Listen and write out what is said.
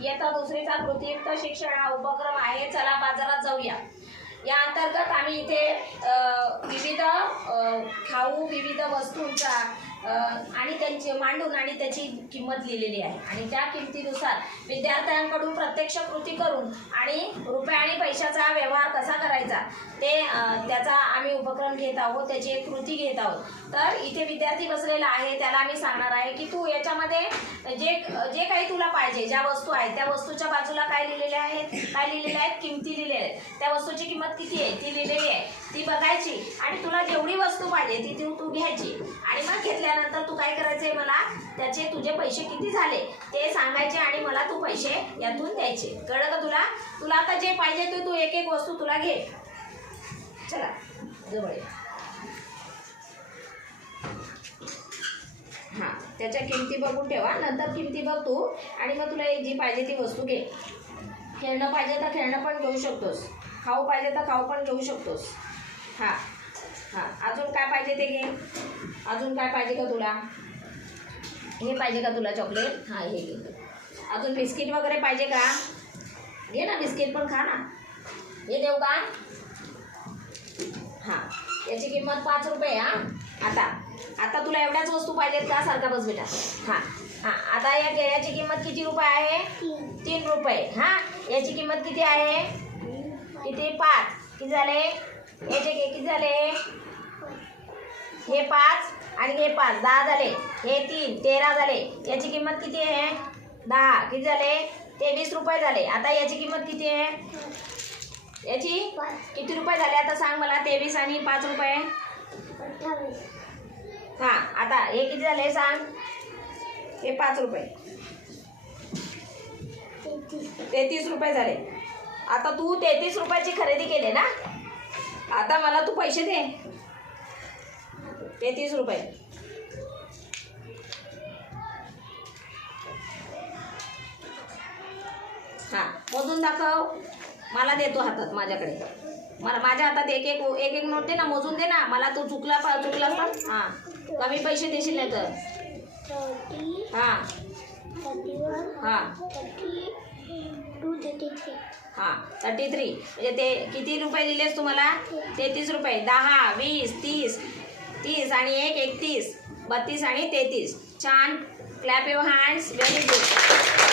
इयत्ता दुसरीचा कृतीयुक्त शिक्षण हा उपक्रम आहे. चला बाजारात जाऊया. या अंतर्गत आम्ही इथे विविध खाऊ, विविध वस्तूंचा आणि त्यांचे मांडून आणि त्याची किंमत लिहिलेली आहे आणि त्या किमतीनुसार विद्यार्थ्यांकडून प्रत्यक्ष कृती करून आणि रुपये आणि पैशाचा व्यवहार कसा करायचा ते त्याचा आम्ही उपक्रम घेत आहोत, त्याची एक कृती घेत आहोत. तर इथे विद्यार्थी बसलेला आहे, त्याला आम्ही सांगणार आहे की तू याच्यामध्ये जे काही तुला पाहिजे, ज्या वस्तू आहेत त्या वस्तूच्या बाजूला काय लिहिलेले आहेत, किमती लिहिलेल्या आहेत. त्या वस्तूची किंमत किती आहे ती लिहिलेली आहे, ती बघायची आणि तुला जेवढी वस्तू पाहिजे ती तू घ्यायची आणि मग घेतल्यानंतर तू काय करायचंय, मला त्याचे तुझे पैसे किती झाले ते सांगायचे आणि मला तू पैसे यातून द्यायचे. कळलं का तुला? तुला आता जे पाहिजे ते तू एक एक वस्तू तुला घे. चला जवळ ये. हां, त्याच्या किमती बघून ठेवा, नंतर किमती बघ तू आणि मग तुला जी पाहिजे ती वस्तू घे. खेळणं पाहिजे तर खेळणं पण घेऊ शकतोस, खाऊ पाहिजे तर खाऊ पण घेऊ शकतोस. हां हां, अजून काय पाहिजे ते घे. अजून काय पाहिजे का तुला? हे पाहिजे का तुला चॉकलेट? हां हे घे. अजून बिस्किट वगैरे पाहिजे का? घे ना, बिस्किट पण खा ना. हे देऊ का? हां, याची किंमत 5 रुपये. हां, आता तुला एवढ्याच वस्तू पाहिजेत का? सारखा बस बेटा. हां हां, आता या केळ्याची किंमत किती रुपये आहे? 3 रुपये. हां, याची किंमत किती आहे? किती? 5. किती झाले? याचे किती झाले? हे 5 आणि हे 5, 10 झाले. हे 3, 13 झाले. याची किंमत किती आहे? 10. किती झाले? 23 रुपये झाले. आता याची किंमत किती आहे? याची किती रुपये झाले आता सांग मला? 23 आणि 5 रुपये. हां, आता हे किती झाले सांग? हे 5 रुपये. 33 रुपये झाले. आता तू 33 रुपयाची खरेदी केली ना, आता मला तू पैसे दे. 33 रुपये. हां, मोजून दाखव. मला देतो हातात माझ्याकडे. मला माझ्या हातात एक एक नोट दे ना, मोजून दे ना. मला तू चुकला तर हां कमी पैसे देशील नाही तर. हां हां हां 33 म्हणजे ते किती रुपये दिलेस तुम्हाला? 33 रुपये. 10, 20, 30 आणि 1 31, 32 आणि 33. छान. Clap your hands. Very good.